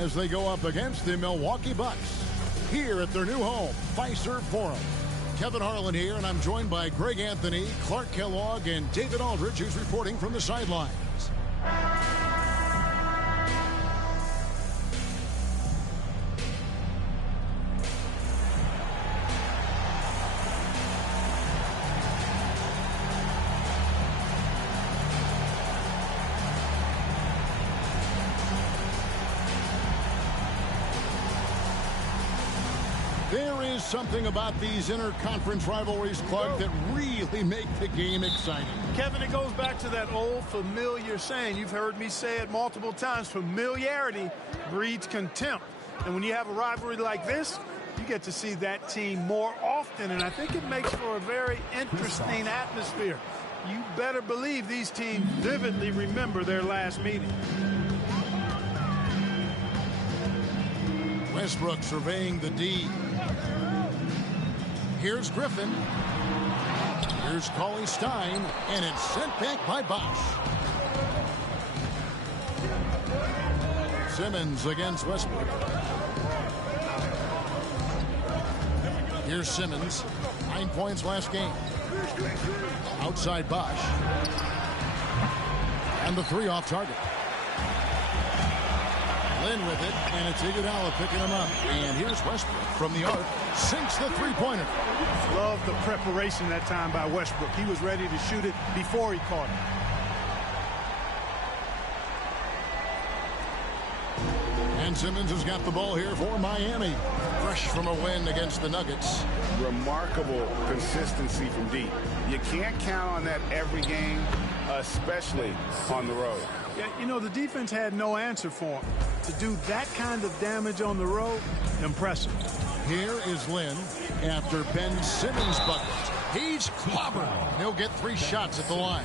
as they go up against the Milwaukee Bucks here at their new home, Fiserv Forum. Kevin Harlan here, and I'm joined by Greg Anthony, Clark Kellogg, and David Aldridge, who's reporting from the sidelines. There is something about these interconference rivalries, Clark, that really make the game exciting. Kevin, it goes back to that old familiar saying. You've heard me say it multiple times. Familiarity breeds contempt. And when you have a rivalry like this, you get to see that team more often. And I think it makes for a very interesting atmosphere. You better believe these teams vividly remember their last meeting. Westbrook surveying the D. Here's Griffin. Here's Cauley Stein, and it's sent back by Bosch. Simmons against Westbrook. Here's Simmons. 9 points last game. Outside Bosch. And the three off target. Lynn with it, and it's Iguodala picking him up. And here's Westbrook from the arc. Sinks the three-pointer. Love the preparation that time by Westbrook. He was ready to shoot it before he caught it. And Simmons has got the ball here for Miami. Fresh from a win against the Nuggets. Remarkable consistency from deep. You can't count on that every game, especially on the road. Yeah, you know, the defense had no answer for him. To do that kind of damage on the road, impressive. Here is Lynn after Ben Simmons' bucket. He's clobbered. He'll get 3 shots at the line.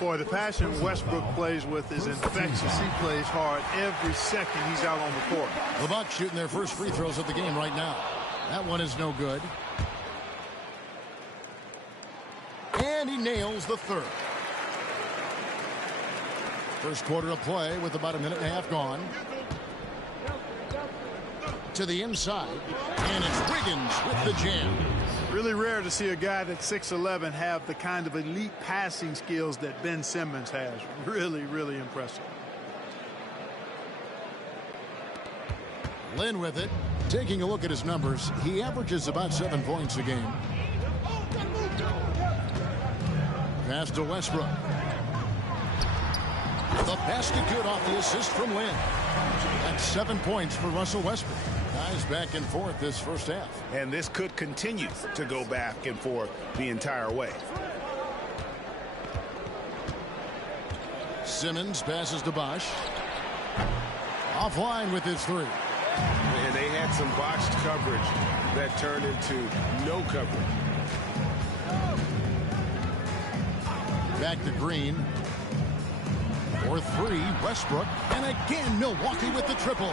Boy, the passion Westbrook plays with is infectious. He plays hard every second he's out on the court. The Bucks shooting their first free throws of the game right now. That one is no good. And he nails the third. First quarter of play with about a minute and a half gone. To the inside, and it's Wiggins with the jam. Really rare to see a guy that's 6'11" have the kind of elite passing skills that Ben Simmons has. Really, really impressive. Lynn with it. Taking a look at his numbers, he averages about 7 points a game. Pass to Westbrook. The basket good off the assist from Lynn. That's 7 points for Russell Westbrook. Guys back and forth this first half. And this could continue to go back and forth the entire way. Simmons passes to Bosch. Offline with his three. And they had some botched coverage that turned into no coverage. Back to Green. For 3, Westbrook, and again Milwaukee with the triple.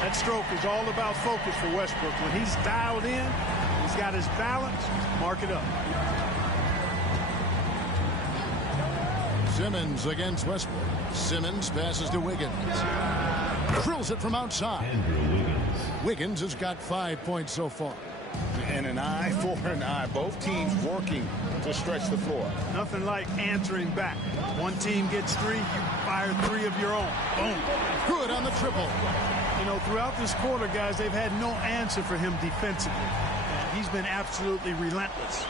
That stroke is all about focus for Westbrook. When he's dialed in, he's got his balance. Mark it up. Simmons against Westbrook. Simmons passes to Wiggins. Drills it from outside. Wiggins has got 5 points so far. And an eye for an eye. Both teams working to stretch the floor. Nothing like answering back. One team gets 3, you fire 3 of your own. Boom. Good on the triple. You know, throughout this quarter, guys, they've had no answer for him defensively. And he's been absolutely relentless.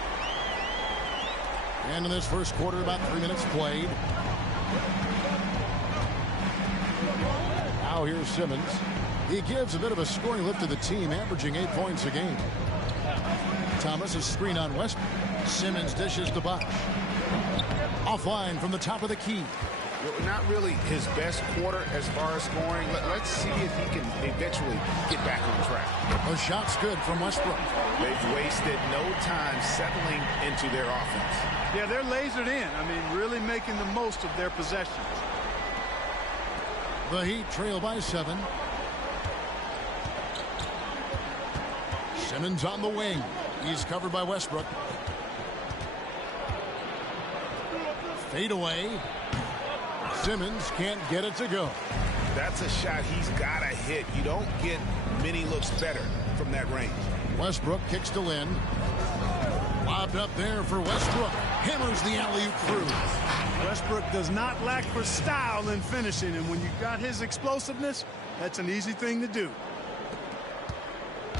And in this first quarter, about 3 minutes played. Now here's Simmons. He gives a bit of a scoring lift to the team, averaging 8 points a game. Thomas is screen on Westbrook. Simmons dishes to Bosch. Offline from the top of the key. Well, not really his best quarter as far as scoring. Let's see if he can eventually get back on track. The shot's good from Westbrook. They've wasted no time settling into their offense. Yeah, they're lasered in. I mean, really making the most of their possessions. The Heat trail by 7. Simmons on the wing. He's covered by Westbrook. Fade away. Simmons can't get it to go. That's a shot he's got to hit. You don't get many looks better from that range. Westbrook kicks to Lynn. Lobbed up there for Westbrook. Hammers the alley-oop through. Westbrook does not lack for style in finishing, and when you've got his explosiveness, that's an easy thing to do.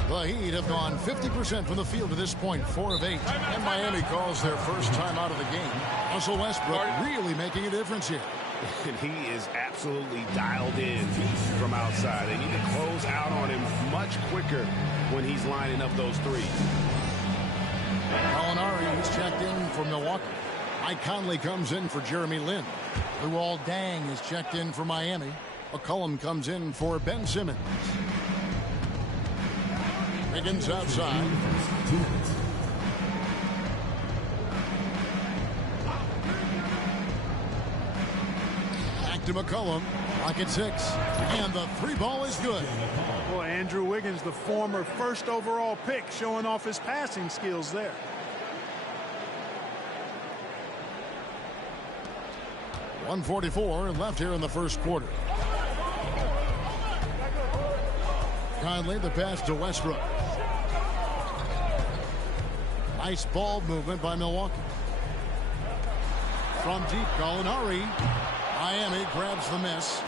The Heat have gone 50% from the field to this point, 4 of 8. And Miami calls their first time out of the game. Russell Westbrook really making a difference here. And he is absolutely dialed in from outside. They need to close out on him much quicker when he's lining up those threes. Gallinari is checked in for Milwaukee. Mike Conley comes in for Jeremy Lin. Luol Deng is checked in for Miami. McCollum comes in for Ben Simmons. Higgins outside. Back to McCollum. Lock at 6. And the 3-ball is good. Boy, Andrew Wiggins, the former first overall pick, showing off his passing skills there. .144 left here in the first quarter. Conley, the pass to Westbrook. Nice ball movement by Milwaukee. From deep, Gallinari. Miami grabs the miss.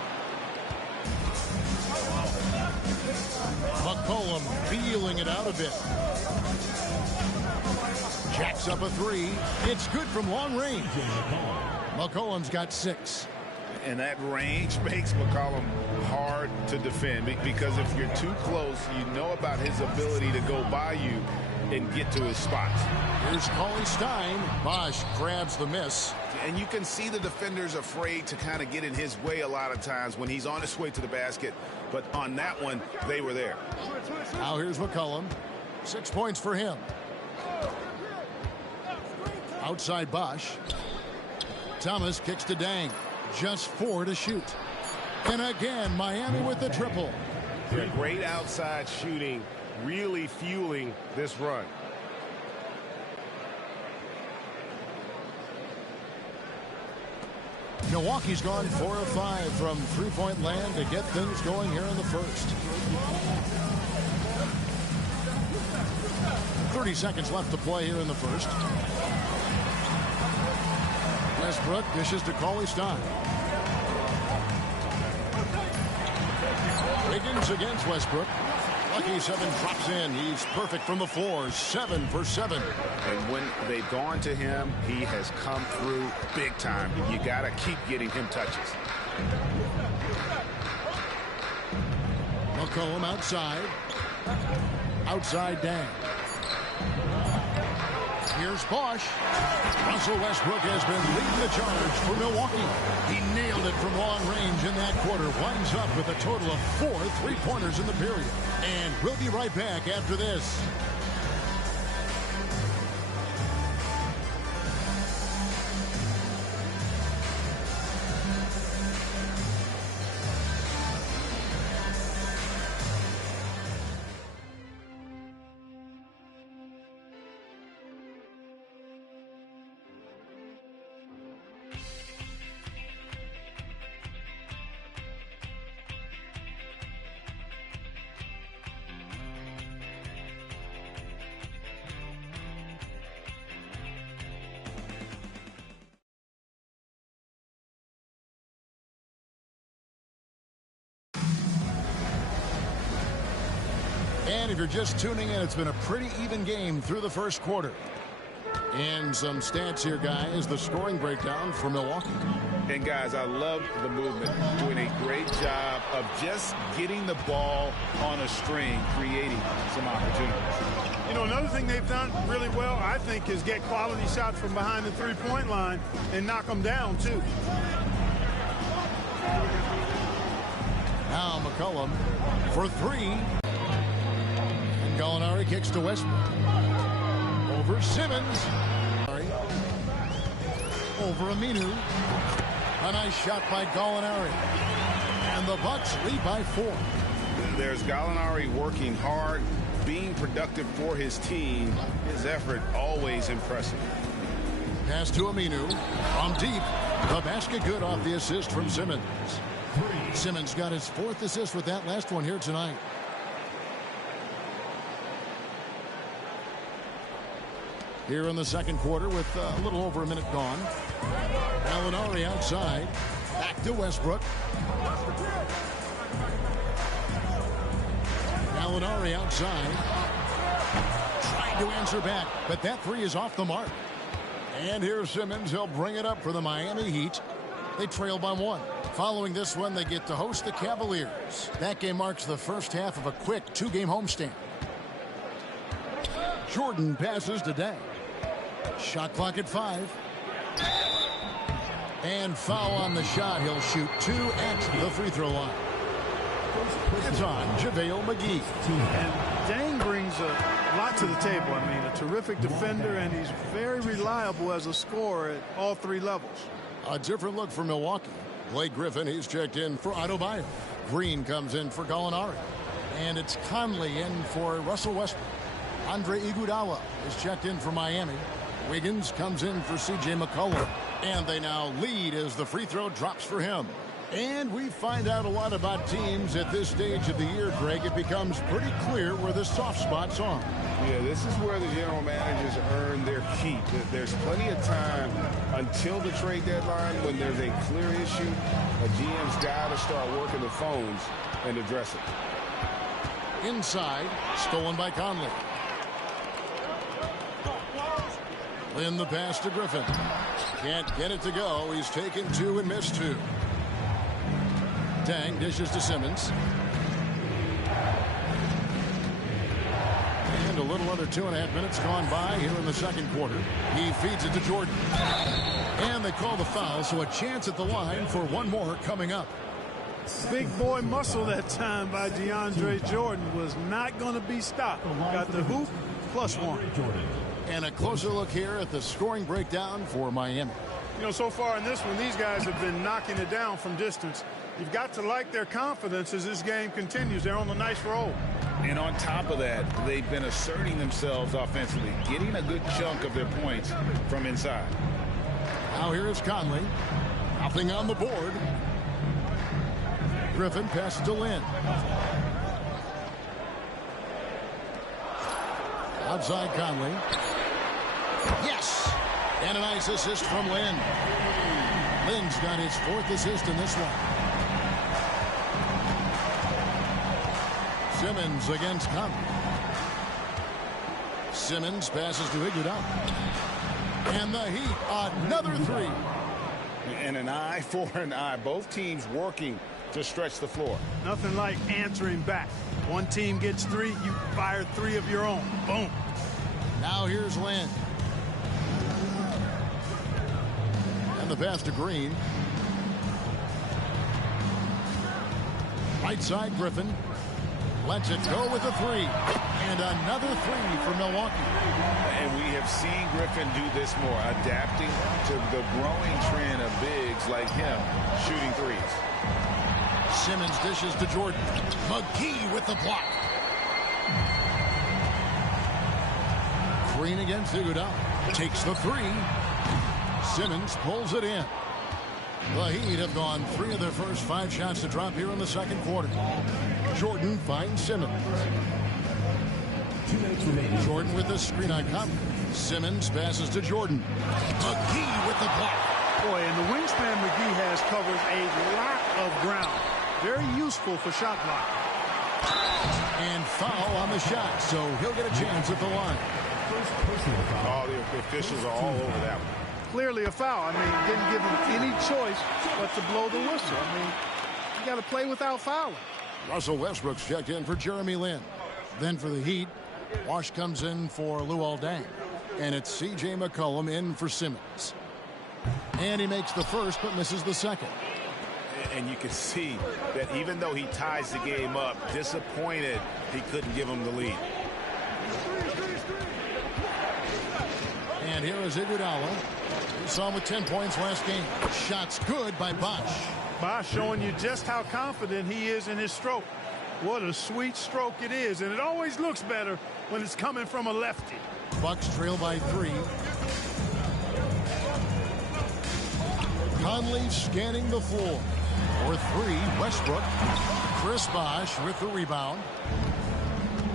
McCollum feeling it out a bit. Jacks up a 3. It's good from long range. McCollum's got 6. And that range makes McCollum hard to defend because if you're too close, you know about his ability to go by you and get to his spots. Here's Cauley Stein. Bosh grabs the miss. And you can see the defenders afraid to kind of get in his way a lot of times when he's on his way to the basket. But on that one, they were there. Now here's McCollum. 6 points for him. Outside Bosh. Thomas kicks to Deng. Just 4 to shoot. And again, Miami with the triple. Great outside shooting, really fueling this run. Milwaukee's gone 4 of 5 from three-point land to get things going here in the first. 30 seconds left to play here in the first. Westbrook dishes to Cauley Stein. Wiggins against Westbrook. Lucky 7 drops in. He's perfect from the floor. 7 for 7. And when they've gone to him, he has come through big time. You got to keep getting him touches. McCollum outside. Outside Deng. Here's Bosh. Russell Westbrook has been leading the charge for Milwaukee. He nailed it from long range in that quarter. Winds up with a total of 4 3-pointers in the period. And we'll be right back after this. And if you're just tuning in, it's been a pretty even game through the first quarter. And some stats here, guys. The scoring breakdown for Milwaukee. And, guys, I love the movement. Doing a great job of just getting the ball on a string, creating some opportunities. You know, another thing they've done really well, I think, is get quality shots from behind the three-point line and knock them down, too. Now McCollum for 3. Gallinari kicks to Westbrook. Over Simmons. Over Aminu. A nice shot by Gallinari. And the Bucks lead by 4. There's Gallinari working hard, being productive for his team. His effort always impressive. Pass to Aminu. From deep. The basket good off the assist from Simmons. Simmons got his 4th assist with that last one here tonight. Here in the second quarter with a little over a minute gone. Gallinari outside. Back to Westbrook. Gallinari outside. Trying to answer back, but that three is off the mark. And here's Simmons. He'll bring it up for the Miami Heat. They trail by 1. Following this one, they get to host the Cavaliers. That game marks the first half of a quick 2-game homestand. Jordan passes to Dang. Shot clock at 5. And foul on the shot. He'll shoot 2 at the free throw line. It's on JaVale McGee. And Dang brings a lot to the table. I mean, a terrific defender, and he's very reliable as a scorer at all 3 levels. A different look for Milwaukee. Blake Griffin, he's checked in for Adebayo. Green comes in for Gallinari. And it's Conley in for Russell Westbrook. Andre Iguodala is checked in for Miami. Wiggins comes in for C.J. McCollum. And they now lead as the free throw drops for him. And we find out a lot about teams at this stage of the year, Greg. It becomes pretty clear where the soft spots are. Yeah, this is where the general managers earn their keep. There's plenty of time until the trade deadline when there's a clear issue. A GM's got to start working the phones and address it. Inside, stolen by Conley. Lynn the pass to Griffin. Can't get it to go. He's taken 2 and missed 2. Dang dishes to Simmons. And a little under 2.5 minutes gone by here in the second quarter. He feeds it to Jordan. And they call the foul, so a chance at the line for one more coming up. Big boy muscle that time by DeAndre Jordan was not going to be stopped. Got the hoop, +1. And a closer look here at the scoring breakdown for Miami. You know, so far in this one, these guys have been knocking it down from distance. You've got to like their confidence as this game continues. They're on a nice roll. And on top of that, they've been asserting themselves offensively, getting a good chunk of their points from inside. Now here is Conley. Nothing on the board. Griffin passes to Lynn. Outside Conley. Yes! And a nice assist from Lynn. Lynn's got his 4th assist in this one. Simmons against Conley. Simmons passes to Iguodala. And the Heat, another 3. And an eye for an eye. Both teams working to stretch the floor. Nothing like answering back. One team gets 3, you fire 3 of your own. Boom. Now here's Lynn. And the pass to Green. Right side Griffin. Lets it go with a 3. And another 3 for Milwaukee. And we have seen Griffin do this more, adapting to the growing trend of bigs like him shooting 3s. Simmons dishes to Jordan. McGee with the block. Green against Iguodala. Takes the 3. Simmons pulls it in. The Heat have gone 3 of their first 5 shots to drop here in the second quarter. Jordan finds Simmons. Jordan with the screen on Conley. Simmons passes to Jordan. McGee with the block. Boy, and the wingspan McGee has covers a lot of ground. Very useful for shot block. And foul on the shot, so he'll get a chance at the line. All the officials are all over that one. Clearly a foul. I mean, didn't give him any choice but to blow the whistle. I mean, you got to play without fouling. Russell Westbrook's checked in for Jeremy Lin. Then for the Heat, Wash comes in for Luol Deng. And it's C.J. McCollum in for Simmons. And he makes the first but misses the second. And you can see that even though he ties the game up, disappointed he couldn't give him the lead. And here is Iguodala. We saw him with 10 points last game. Shots good by Bosh. Bosh showing you just how confident he is in his stroke. What a sweet stroke it is. And it always looks better when it's coming from a lefty. Bucks trail by 3. Conley scanning the floor. For three, Westbrook. Chris Bosh with the rebound.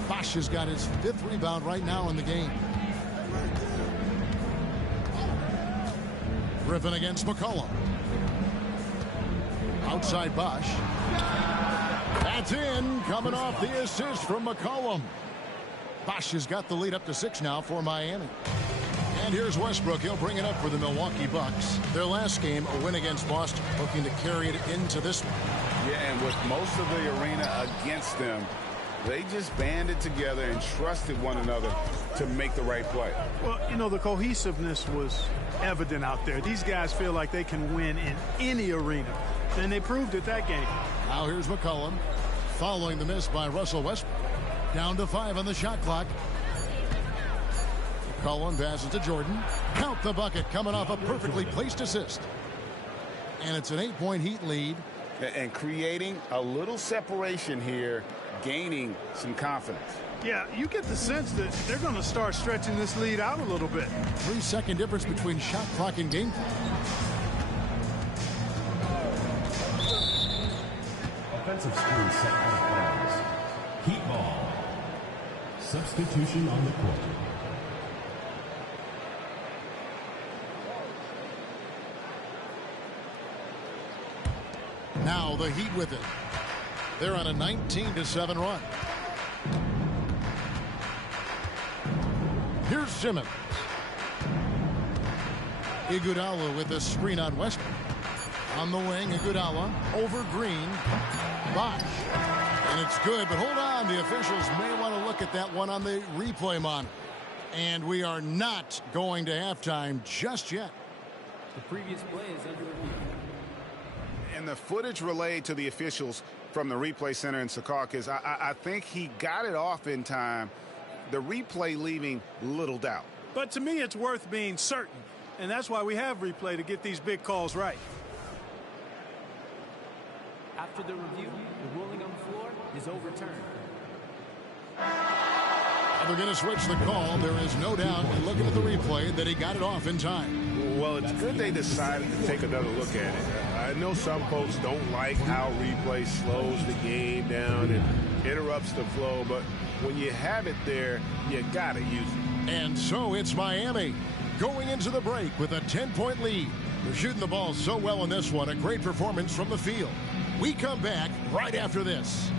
Bosh has got his 5th rebound right now in the game. Griffin against McCollum. Outside Bosh. That's in, coming off the assist from McCollum. Bosh has got the lead up to 6 now for Miami. And here's Westbrook. He'll bring it up for the Milwaukee Bucks. Their last game, a win against Boston, looking to carry it into this one. Yeah, and with most of the arena against them, they just banded together and trusted one another to make the right play. Well, you know, the cohesiveness was evident out there. These guys feel like they can win in any arena, and they proved it that game. Now here's McCollum following the miss by Russell Westbrook. Down to 5 on the shot clock. McCollum passes to Jordan. Count the bucket, coming off a perfectly placed assist. And it's an 8-point Heat lead. And creating a little separation here, gaining some confidence. Yeah, you get the sense that they're going to start stretching this lead out a little bit. 3-second difference between shot clock and game clock. Offensive screen set out of bounds. Heat ball. Substitution on the court. Now the Heat with it. They're on a 19-7 run. Here's Simmons. Iguodala with a screen on Westbrook. On the wing, Iguodala over Green. Bosh. And it's good, but hold on. The officials may want to look at that one on the replay monitor. And we are not going to halftime just yet. The previous play is under review. And the footage relayed to the officials from the replay center in Secaucus, I think he got it off in time. The replay leaving little doubt. But to me, it's worth being certain. And that's why we have replay, to get these big calls right. After the review, the ruling on the floor is overturned. They're going to switch the call. There is no doubt, in looking at the replay, that he got it off in time. Well, it's good they decided to take another look at it. I know some folks don't like how replay slows the game down and interrupts the flow, but when you have it there, you got to use it. And so it's Miami going into the break with a 10-point lead. They're shooting the ball so well in this one. A great performance from the field. We come back right after this.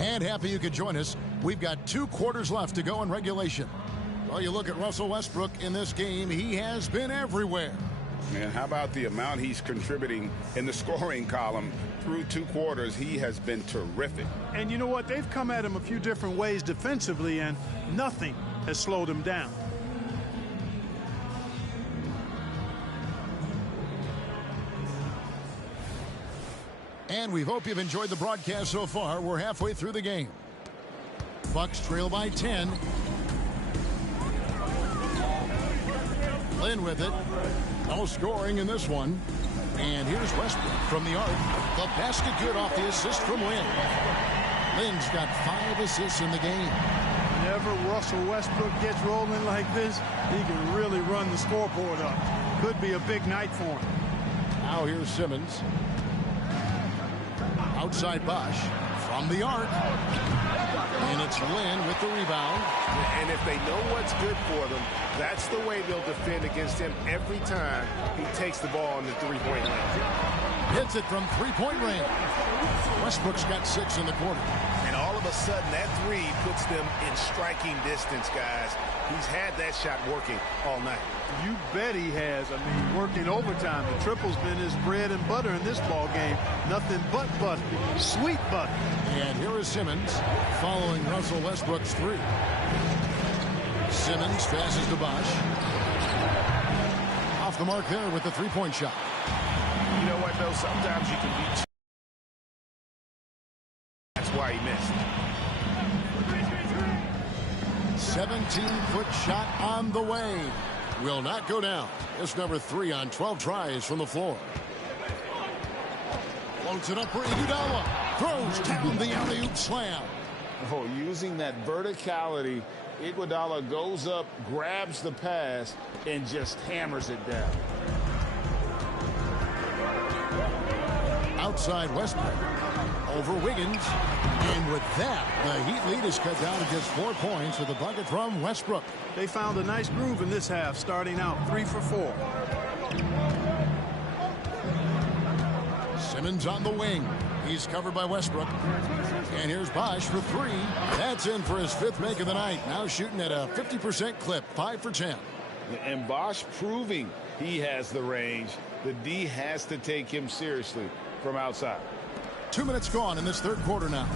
And happy you could join us. We've got 2 quarters left to go in regulation. Well, you look at Russell Westbrook in this game. He has been everywhere. And how about the amount he's contributing in the scoring column? Through 2 quarters, he has been terrific. And you know what? They've come at him a few different ways defensively, and nothing has slowed him down. And we hope you've enjoyed the broadcast so far. We're halfway through the game. Bucks trail by 10. Lynn with it. No scoring in this one. And here's Westbrook from the arc. The basket good off the assist from Lynn. Lynn's got 5 assists in the game. Whenever Russell Westbrook gets rolling like this, he can really run the scoreboard up. Could be a big night for him. Now here's Simmons. Outside Bosh from the arc. And it's Lynn with the rebound. And if they know what's good for them, that's the way they'll defend against him every time he takes the ball in the three-point range. Hits it from three-point range. Westbrook's got 6 in the quarter. And all of a sudden, that 3 puts them in striking distance, guys. He's had that shot working all night. You bet he has. I mean, working overtime. The triple's been his bread and butter in this ball game. Nothing but butter. Sweet butter. And here is Simmons following Russell Westbrook's 3. Simmons passes to Bosh. Off the mark there with the three-point shot. You know what, though? Sometimes you can be... That's why he missed. 17-foot shot on the way. Will not go down. It's number 3 on 12 tries from the floor. Floats it up for Iguodala. Throws down the alley-oop slam. Oh, using that verticality, Iguodala goes up, grabs the pass, and just hammers it down. Outside Westbrook. Over Wiggins. And with that, the Heat lead is cut down to just 4 points with a bucket from Westbrook. They found a nice groove in this half, starting out 3 for 4. Simmons on the wing. He's covered by Westbrook. And here's Bosch for 3. That's in for his 5th make of the night. Now shooting at a 50% clip, 5 for 10. And Bosch proving he has the range. The D has to take him seriously from outside. 2 minutes gone in this third quarter now.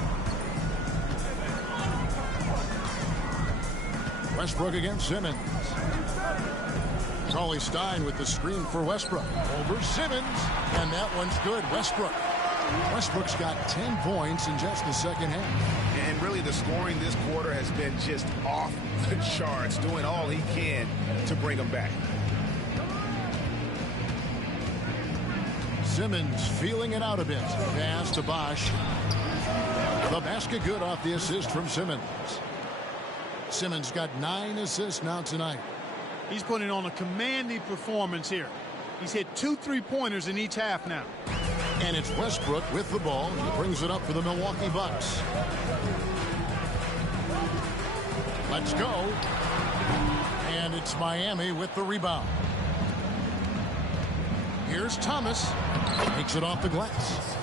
Westbrook against Simmons. Cauley Stein with the screen for Westbrook. Over Simmons. And that one's good. Westbrook's got 10 points in just the second half. And really the scoring this quarter has been just off the charts, doing all he can to bring them back. Simmons feeling it out a bit. Pass to Bosch. The basket good off the assist from Simmons. Simmons got 9 assists now tonight. He's putting on a commanding performance here. He's hit 2 3-pointers in each half now. And it's Westbrook with the ball. He brings it up for the Milwaukee Bucks. Let's go. And it's Miami with the rebound. Here's Thomas. Takes it off the glass.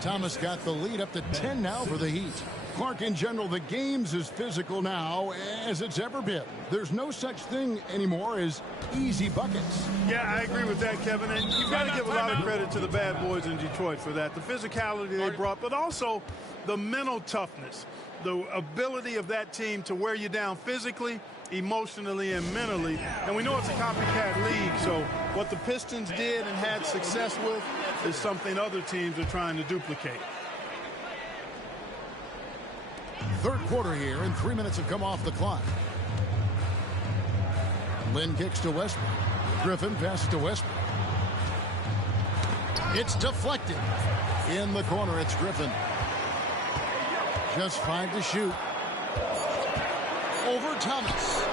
Thomas got the lead up to 10 now for the Heat. Clark, in general, the game's as physical now as it's ever been. There's no such thing anymore as easy buckets. Yeah, I agree with that, Kevin. And you've got to give a lot of credit to the bad boys in Detroit for that. The physicality they brought, but also the mental toughness. The ability of that team to wear you down physically, emotionally, and mentally. And we know it's a copycat league, so what the Pistons did and had success with is something other teams are trying to duplicate. Third quarter here, and 3 minutes have come off the clock. Lynn kicks to Westbrook. Griffin passes to Westbrook. It's deflected. In the corner, it's Griffin. Just 5 to shoot. Over Thomas.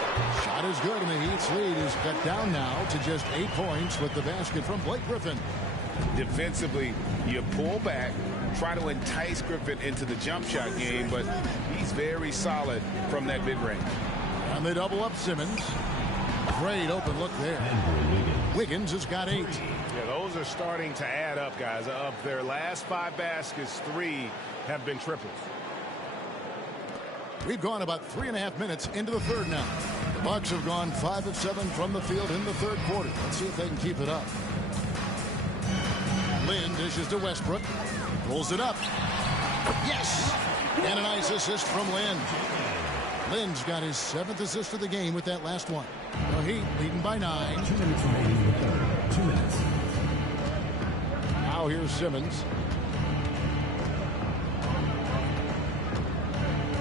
Shot is good, and the Heat's lead is cut down now to just 8 points with the basket from Blake Griffin. Defensively, you pull back, try to entice Griffin into the jump shot game, but he's very solid from that mid-range. And they double up Simmons. Great open look there. Wiggins has got 8. Yeah, those are starting to add up, guys. Of their last 5 baskets, 3 have been triples. We've gone about 3.5 minutes into the third now. The Bucks have gone 5 of 7 from the field in the third quarter. Let's see if they can keep it up. Lynn dishes to Westbrook. Pulls it up. Yes! And a nice assist from Lynn. Lynn's got his 7th assist of the game with that last one. The Heat leading by 9. 2 minutes remaining in the third. 2 minutes. Now here's Simmons.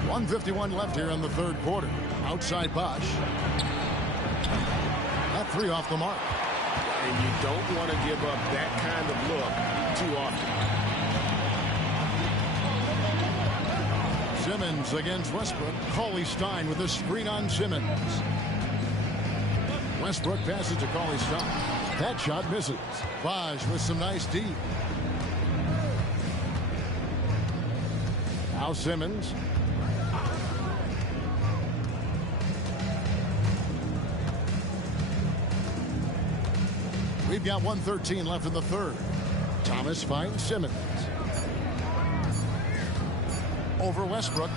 1:51 left here in the third quarter. Outside Bosch. That 3 off the mark. And you don't want to give up that kind of look too often. Simmons against Westbrook. Cauley Stein with a screen on Simmons. Westbrook passes to Cauley Stein. That shot misses. Bosch with some nice D. Now Simmons. We've got 1:13 left in the third. Thomas finds Simmons. Over Westbrook.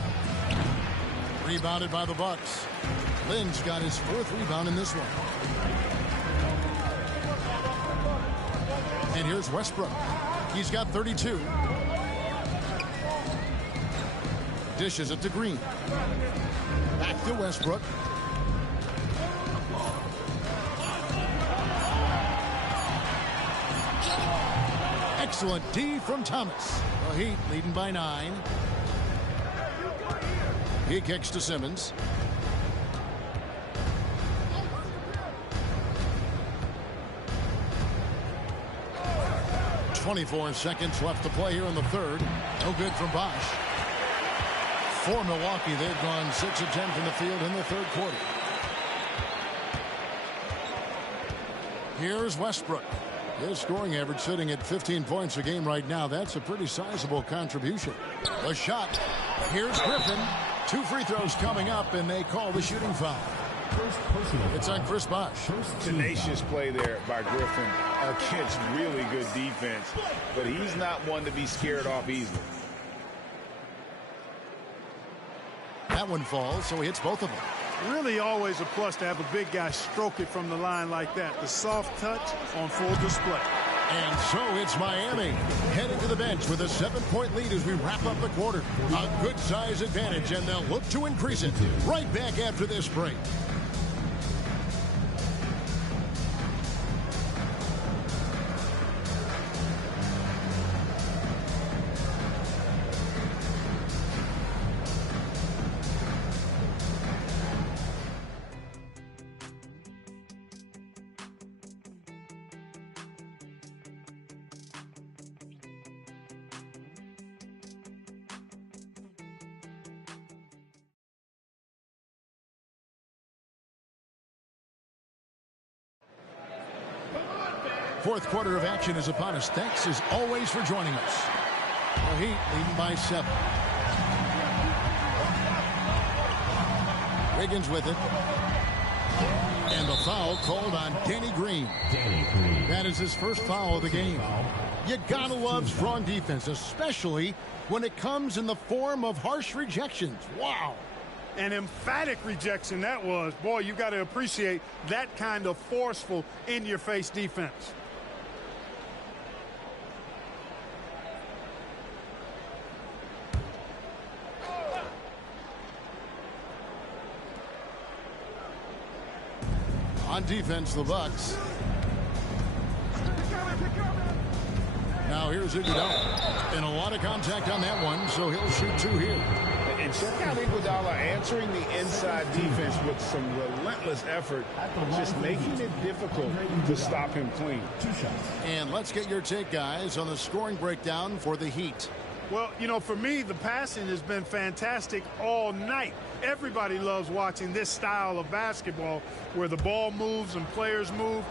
Rebounded by the Bucks. Lynn's got his 4th rebound in this one. And here's Westbrook. He's got 32. Dishes it to Green. Back to Westbrook. Excellent D from Thomas. The Heat leading by 9. He kicks to Simmons. .24 seconds left to play here in the third. No good from Bosch. For Milwaukee, they've gone 6 of 10 from the field in the third quarter. Here's Westbrook. His scoring average sitting at 15 points a game right now. That's a pretty sizable contribution. A shot. Here's Griffin. 2 free throws coming up, and they call the shooting foul. It's on Chris Bosh. Tenacious play there by Griffin against really good defense, but he's not one to be scared off easily. That one falls, so he hits both of them. Really always a plus to have a big guy stroke it from the line like that. The soft touch on full display. And so it's Miami heading to the bench with a 7-point lead as we wrap up the quarter. A good size advantage, and they'll look to increase it right back after this break. Fourth quarter of action is upon us. Thanks as always for joining us. The Heat leading by 7. Wiggins with it. And the foul called on Danny Green. That is his first foul of the game. You gotta love strong defense, especially when it comes in the form of harsh rejections. Wow. An emphatic rejection that was. Boy, you got to appreciate that kind of forceful in-your-face defense. On defense, the Bucks. Now here's Iguodala. And a lot of contact on that one, so he'll shoot 2 here. And check out Iguodala answering the inside defense with some relentless effort, just making it difficult to stop him clean. 2 shots. And let's get your take, guys, on the scoring breakdown for the Heat. Well, you know, for me, the passing has been fantastic all night. Everybody loves watching this style of basketball where the ball moves and players move.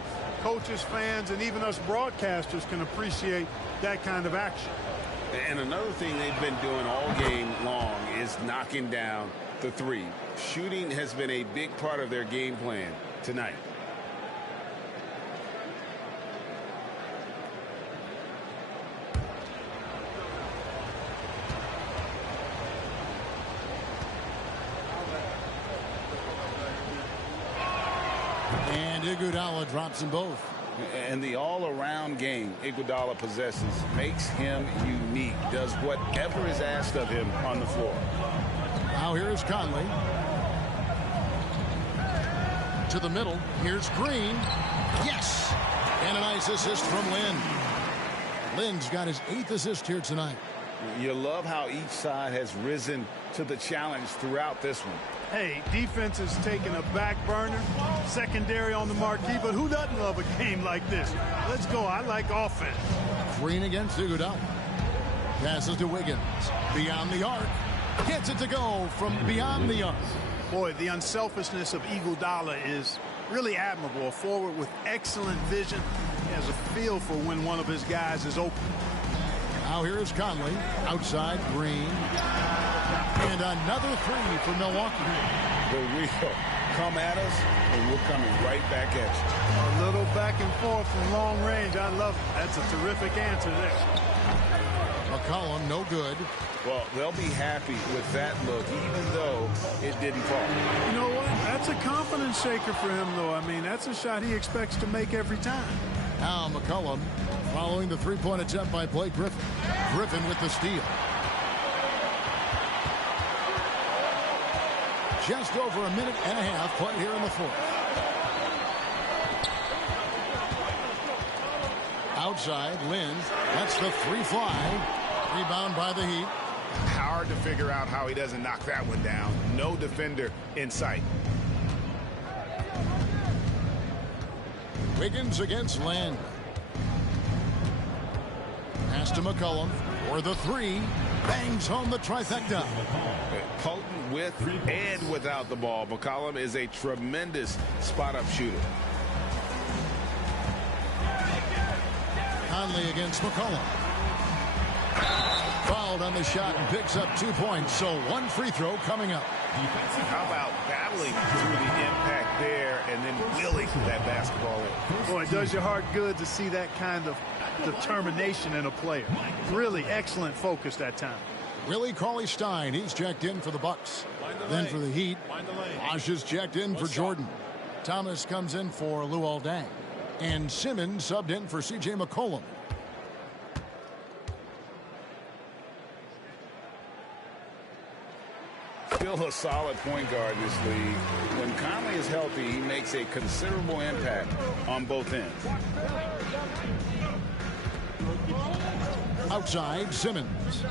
Coaches, fans, and even us broadcasters can appreciate that kind of action. And another thing they've been doing all game long is knocking down the 3. Shooting has been a big part of their game plan tonight. And Iguodala drops them both. And the all-around game Iguodala possesses makes him unique, does whatever is asked of him on the floor. Now here's Conley. To the middle. Here's Green. Yes! And a nice assist from Lynn. Lynn's got his 8th assist here tonight. You love how each side has risen to the challenge throughout this one. Hey, defense is taking a back burner, secondary on the marquee, but who doesn't love a game like this? Let's go. I like offense. Green against Iguodala. Passes to Wiggins. Beyond the arc. Gets it to go from beyond the arc. Boy, the unselfishness of Iguodala is really admirable. A forward with excellent vision. He has a feel for when one of his guys is open. Now here's Conley. Outside, Green. And another 3 for Milwaukee. The real come at us, and we're coming right back at you. A little back and forth from long range. I love it. That's a terrific answer there. McCollum, no good. Well, they'll be happy with that look, even though it didn't fall. You know what? That's a confidence shaker for him, though. I mean, that's a shot he expects to make every time. Now McCollum following the 3-point attempt by Blake Griffin. Griffin with the steal. Just over a minute and a half played here in the 4th. Outside, Lynn lets the 3 fly. Rebound by the Heat. Hard to figure out how he doesn't knock that one down. No defender in sight. Wiggins against Land. Pass to McCollum. For the three, bangs home the trifecta. Potent with and without the ball. McCollum is a tremendous spot-up shooter. Conley against McCollum. Fouled on the shot and picks up 2 points. So one free throw coming up. How about battling through the impact there and then willing that basketball in? Boy, it does your heart good to see that kind of determination in a player. Really excellent focus that time. Willie Cauley-Stein, he's checked in for the Bucks. Then for the Heat, Bosh is checked in for Jordan. Thomas comes in for Luol Deng. And Simmons subbed in for C.J. McCollum. Still a solid point guard in this league. When Conley is healthy, he makes a considerable impact on both ends. Outside, Simmons.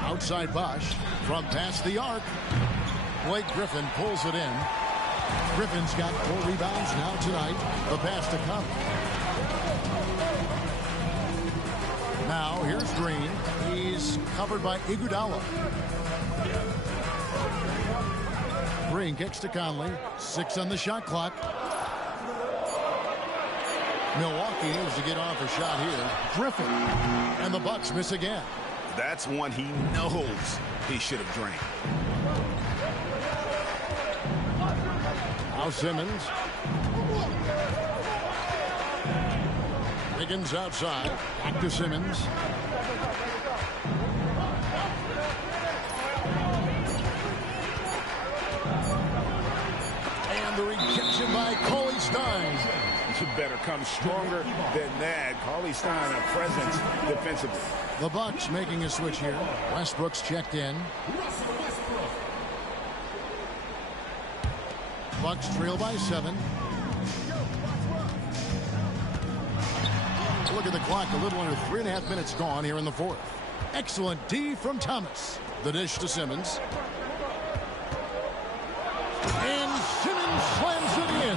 Outside, Bosh. From past the arc. Blake Griffin pulls it in. Griffin's got 4 rebounds now tonight. The pass to come. Now, here's Green. He's covered by Iguodala. Green kicks to Conley. 6 on the shot clock. Milwaukee needs to get off a shot here. Griffin. And the Bucks miss again. That's one he knows he should have drained. Now Simmons. Higgins outside. Back to Simmons. And the rejection by Cauley-Stein. You better come stronger than that. Cauley-Stein, a presence defensively. The Bucks making a switch here. Westbrook's checked in. Bucks trail by 7. Look at the clock. A little under 3.5 minutes gone here in the 4th. Excellent D from Thomas. The dish to Simmons. And Simmons slams it in.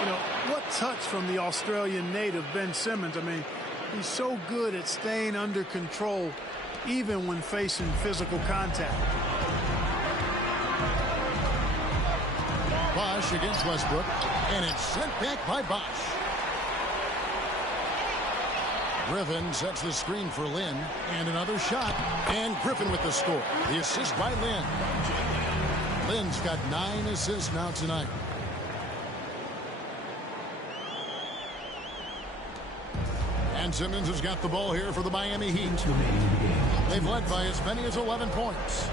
You know, what touch from the Australian native, Ben Simmons. I mean, he's so good at staying under control even when facing physical contact. Bosh against Westbrook, and it's sent back by Bosh. Griffin sets the screen for Lynn, and another shot, and Griffin with the score. The assist by Lynn. Lynn's got 9 assists now tonight. And Simmons has got the ball here for the Miami Heat. They've led by as many as 11 points.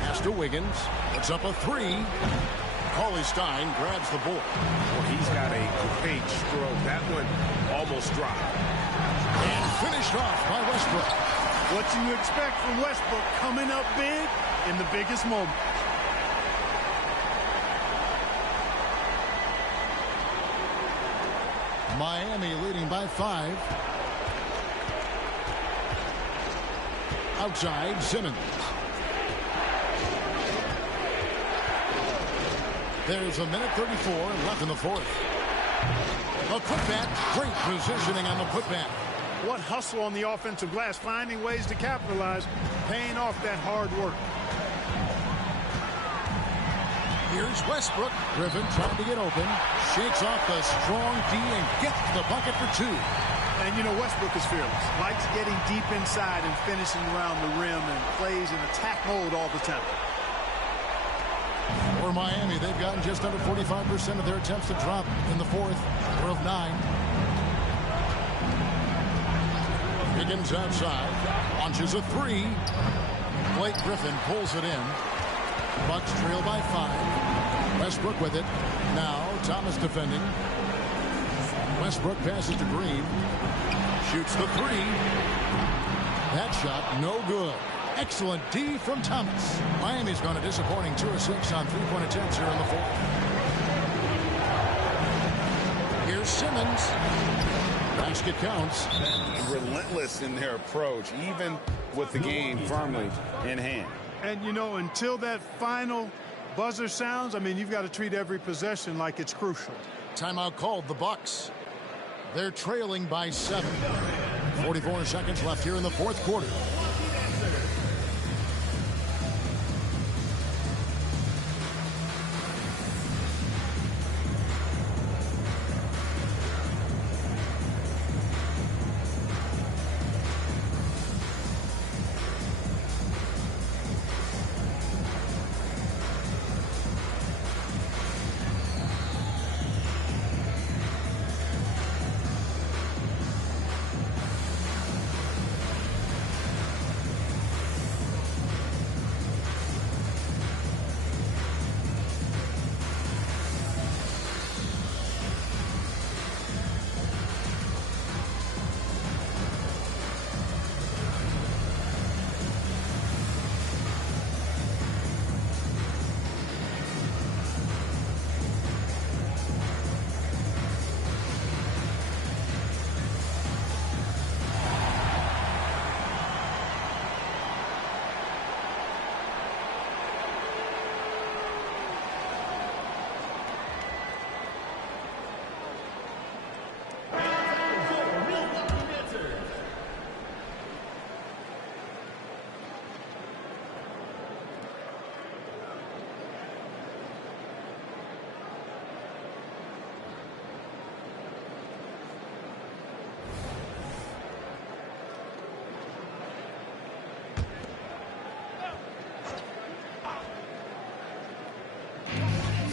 Pass to Wiggins. It's up a 3. Cauley-Stein grabs the board. Well, he's got a great stroke. That one almost dropped. And finished off by Westbrook. What you expect from Westbrook, coming up big in the biggest moment. Miami leading by 5. Outside, Simmons. There's a minute 34 left in the 4th. A putback. Great positioning on the putback. What hustle on the offensive glass, finding ways to capitalize, paying off that hard work. Here's Westbrook. Griffin trying to get open. Shakes off the strong D and gets the bucket for 2. And, you know, Westbrook is fearless. Likes getting deep inside and finishing around the rim and plays in attack mode all the time. For Miami, they've gotten just under 45% of their attempts to drop in the 4th. They're of 9. Higgins outside. Launches a 3. Blake Griffin pulls it in. Bucks trail by 5. Westbrook with it. Now Thomas defending. Westbrook passes to Green. Shoots the 3. That shot no good. Excellent D from Thomas. Miami's gone a disappointing 2 of 6 on 3-point attempts here in the 4th. Here's Simmons. Basket counts. Relentless in their approach, even with the game firmly in hand. And, you know, until that final buzzer sounds, I mean, you've got to treat every possession like it's crucial. Timeout called the Bucks. They're trailing by 7. 44 seconds left here in the fourth quarter.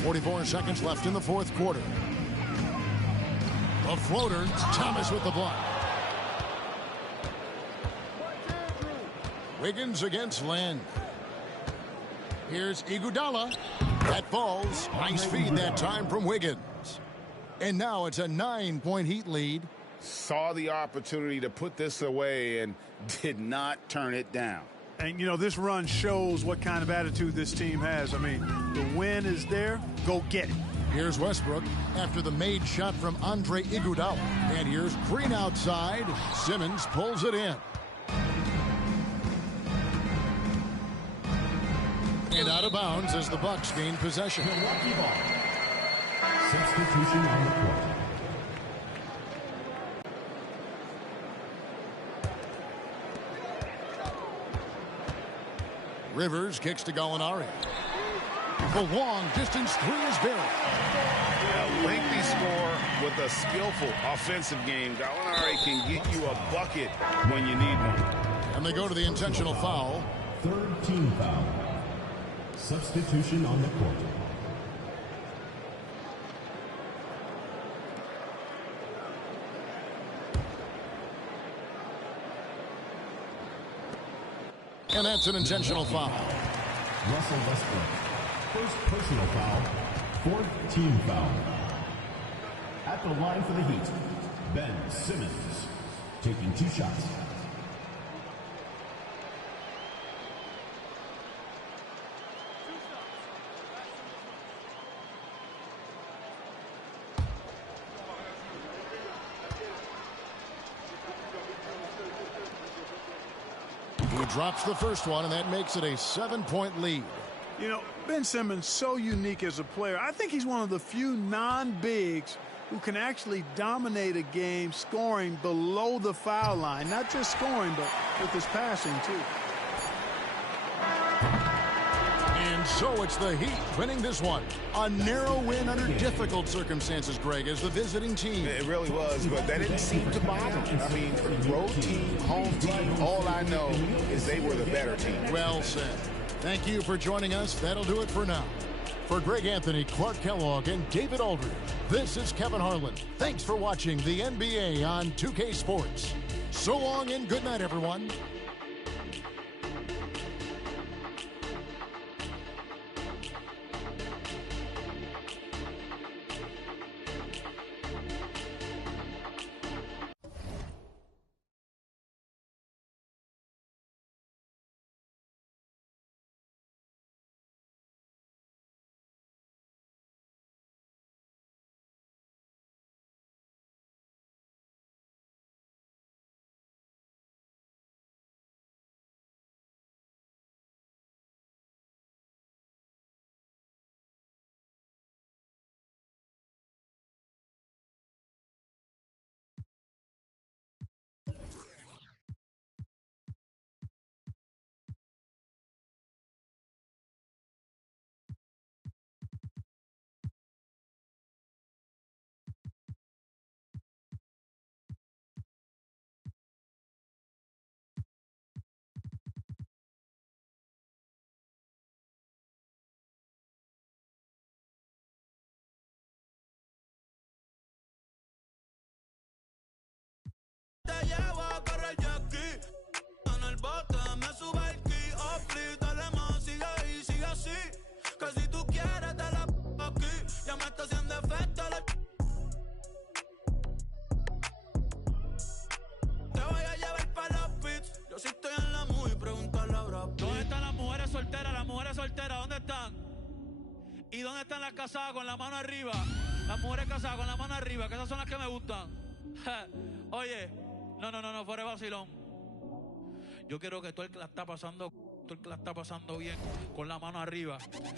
.44 seconds left in the fourth quarter. A floater. Thomas with the block. Wiggins against Len. Here's Iguodala. That falls. Nice feed that time from Wiggins. And now it's a 9-point Heat lead. Saw the opportunity to put this away and did not turn it down. And, you know, this run shows what kind of attitude this team has. I mean, the win is there. Go get it. Here's Westbrook after the made shot from Andre Iguodala. And here's Green outside. Simmons pulls it in. And out of bounds as the Bucks gain possession. Milwaukee ball. Substitution on the court. Rivers kicks to Gallinari. The long distance three is buried. A lengthy score with a skillful offensive game. Gallinari can get you a bucket when you need one. And they go to the intentional foul. Third team foul. Substitution on the court. And that's an intentional foul. Russell Westbrook. First personal foul. Fourth team foul. At the line for the Heat, Ben Simmons taking 2 shots. He drops the first one, and that makes it a 7-point lead. You know, Ben Simmons, so unique as a player. I think he's one of the few non-bigs who can actually dominate a game scoring below the foul line. Not just scoring, but with his passing, too. And so it's the Heat winning this one. A narrow win under difficult circumstances, Greg, as the visiting team. It really was, but that didn't seem to bother me. I mean, road team, home team, all I know is they were the better team. Well said. Thank you for joining us. That'll do it for now. For Greg Anthony, Clark Kellogg, and David Aldridge, this is Kevin Harlan. Thanks for watching the NBA on 2K Sports. So long and good night, everyone. sube el ki, oh please, dale más, sigue ahí, sigue así. Que si tú quieres te la aquí, ya me está haciendo efecto la. Te voy a llevar para los pits, yo sí estoy en la muy, pregúntale a Brad Pitt. ¿Dónde están las mujeres solteras? Las mujeres solteras, ¿dónde están? ¿Y dónde están las casadas con la mano arriba? Las mujeres casadas con la mano arriba, que esas son las que me gustan. Oye, no, fuera de vacilón. Yo quiero que todo el que la está pasando, todo el que la está pasando bien, con la mano arriba.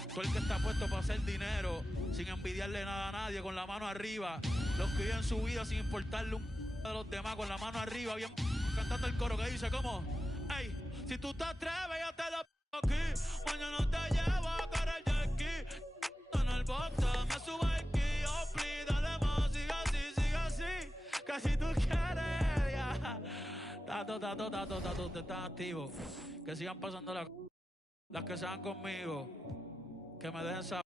Todo el que está puesto para hacer dinero, sin envidiarle nada a nadie, con la mano arriba. Los que viven su vida sin importarle un de los demás, con la mano arriba, bien cantando el coro que dice, ¿cómo? Ey, si tú te atreves, yo te lo aquí. Mañana te llevo a cara el jet en el bote, me subo el ki, oh please, dale más, sigue así. Que si tú quieres, ya. Tato, te están activos. Que sigan pasando las que sean conmigo. Que me dejen saber.